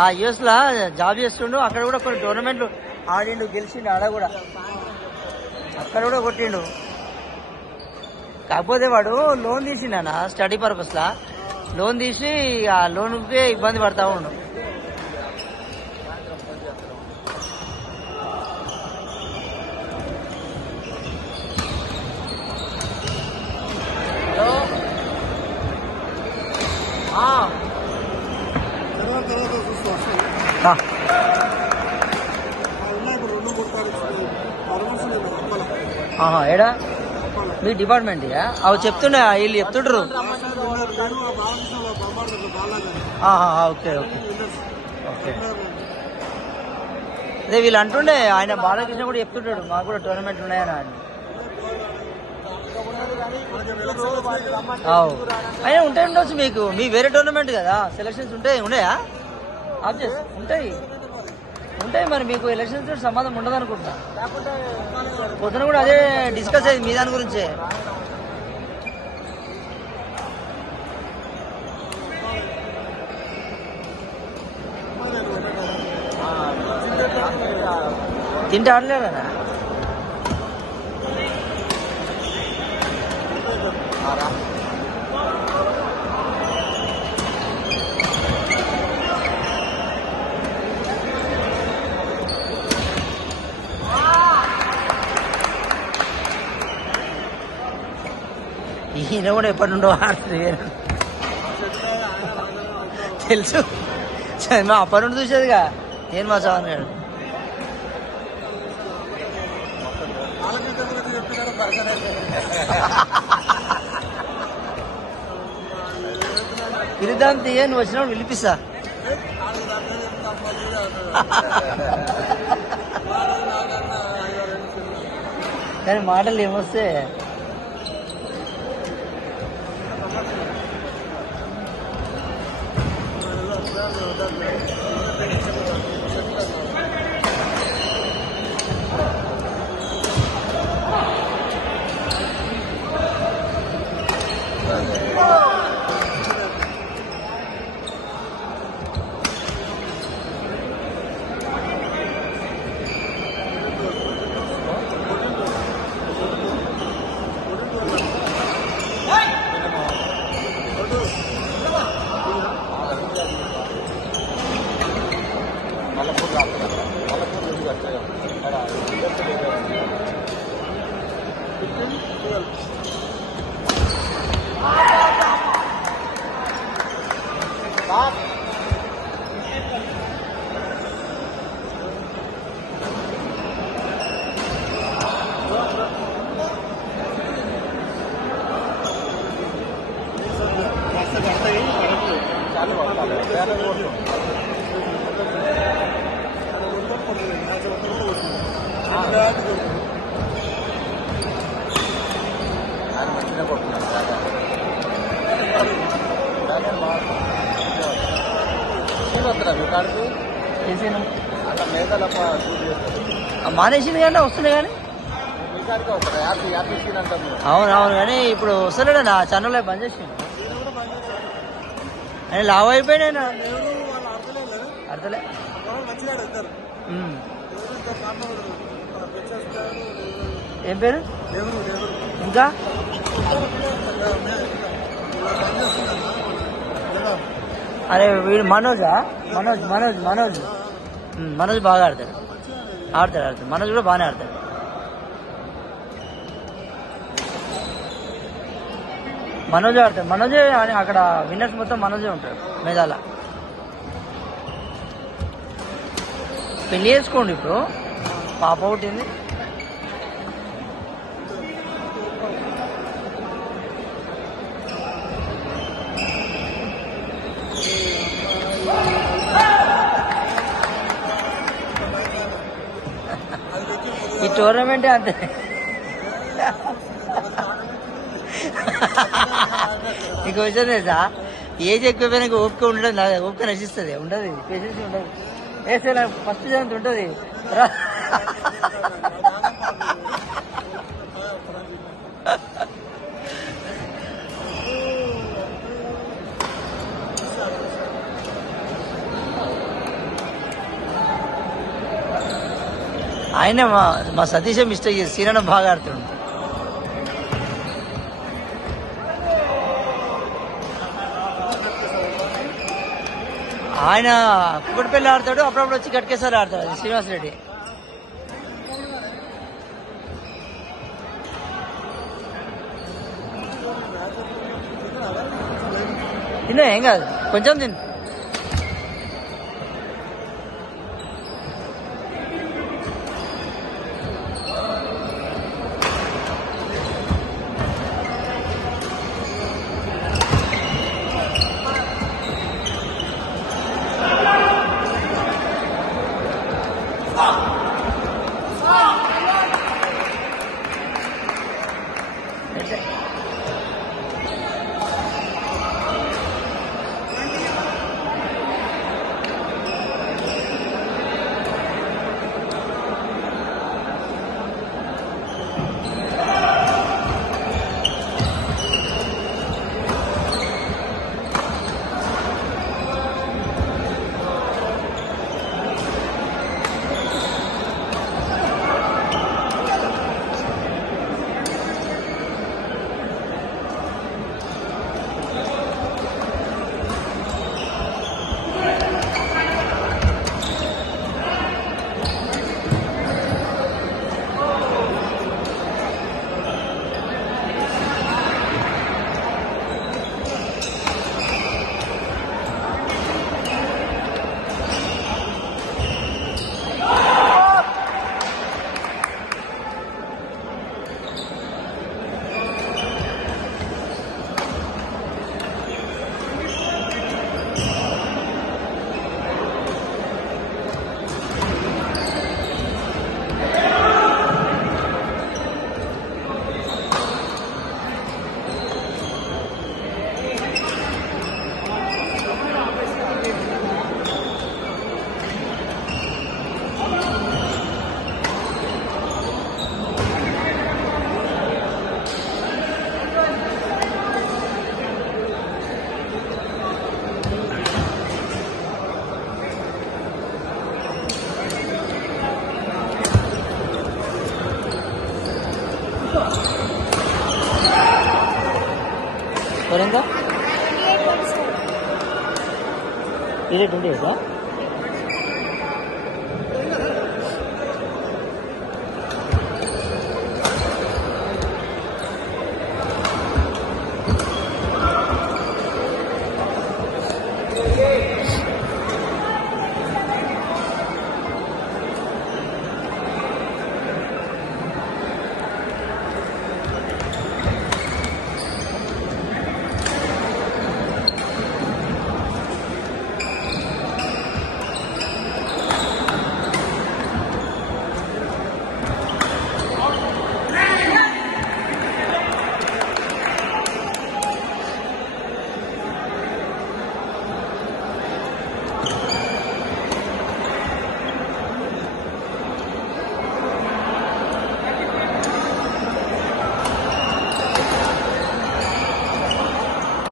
ఆ యుఎస్ లా జాబ్ చేస్తుండు. అక్కడ కూడా కొన్ని టోర్నమెంట్లు ఆడిండు, గెలిచిండు. ఆడ కూడా అక్కడ కూడా కొట్టిండు. కాకపోతే వాడు లోన్ తీసిండ స్టడీ పర్పస్ లా. లోన్ తీసి ఆ లోన్కే ఇబ్బంది పడతా ఉండు. ఏడా మీ డిపార్ట్మెంట్ అవి చెప్తుండే, వీళ్ళు చెప్తుండ్రు. Okay okay okay. అదే వీళ్ళు అంటుండే, ఆయన బాలకృష్ణ కూడా చెప్తుంటాడు మాకు కూడా టోర్నమెంట్ ఉన్నాయని. అయినా ఉంటాయి ఉండొచ్చు మీకు, మీ వేరే టోర్నమెంట్ కదా, సెలక్షన్స్ ఉన్నాయా? ఉంటాయి ఉంటాయి మరి మీకు ఎలక్షన్స్ తోటి సంబంధం ఉండదు అనుకుంటా. పొద్దున కూడా అదే డిస్కస్ అయ్యింది మీ దాని గురించే. తింటే ఆడలేదా? ఈయన కూడా ఎప్పటి నుండో ఆడుతుంది తెలుసు. మా అప్పటి నుండి చూసేదిగా నేను మా సార్ గారు. పిలుద్దాం తీయ, నువ్వు వచ్చినప్పుడు పిలిపిస్తా. కానీ మాటలు ఏమొస్తే మానేసింది కానీ వస్తున్నాయి కానీ. అవునవును కానీ ఇప్పుడు వస్తలేడా నా ఛానల్లో బంద్ చేసిండు. ఆయన లావ్ అయిపోయినా అర్థలే. ఏం పేరు ఇంకా? అరే వీడు మనోజా? మనోజ్ మనోజ్ మనోజ్ మనోజ్ బాగా ఆడతాడు. ఆడతాడు మనోజ్ కూడా బాగానే ఆడతాడు. మనోజే ఆడతాడు. మనోజే అక్కడ విన్నర్స్ మొత్తం మనోజే ఉంటాడు మేధాల. పెళ్లి చేసుకోండి ఇప్పుడు, పాప పుట్టింది. ఈ టోర్నమెంటే అంతే. నీకు విషయం తెలుసా, ఏజ్ ఎక్కువైనా ఓపిక ఉండదు, ఓపిక నశిస్తుంది. ఉండదు, పేషెన్స్ ఉండదు. వేసే ఫస్ట్ జనంత ఉంటుంది. ఆయన మా సతీషే మిస్టేక్ చేసి సీనన్న బాగా ఆడుతుండు. ఆయన కుక్కటిపల్లి ఆడతాడు, అప్పుడప్పుడు వచ్చి గట్కేసారి ఆడతాడు శ్రీనివాస్ రెడ్డి. తిన్నా ఏం కాదు, కొంచెం తిను. Ini 28.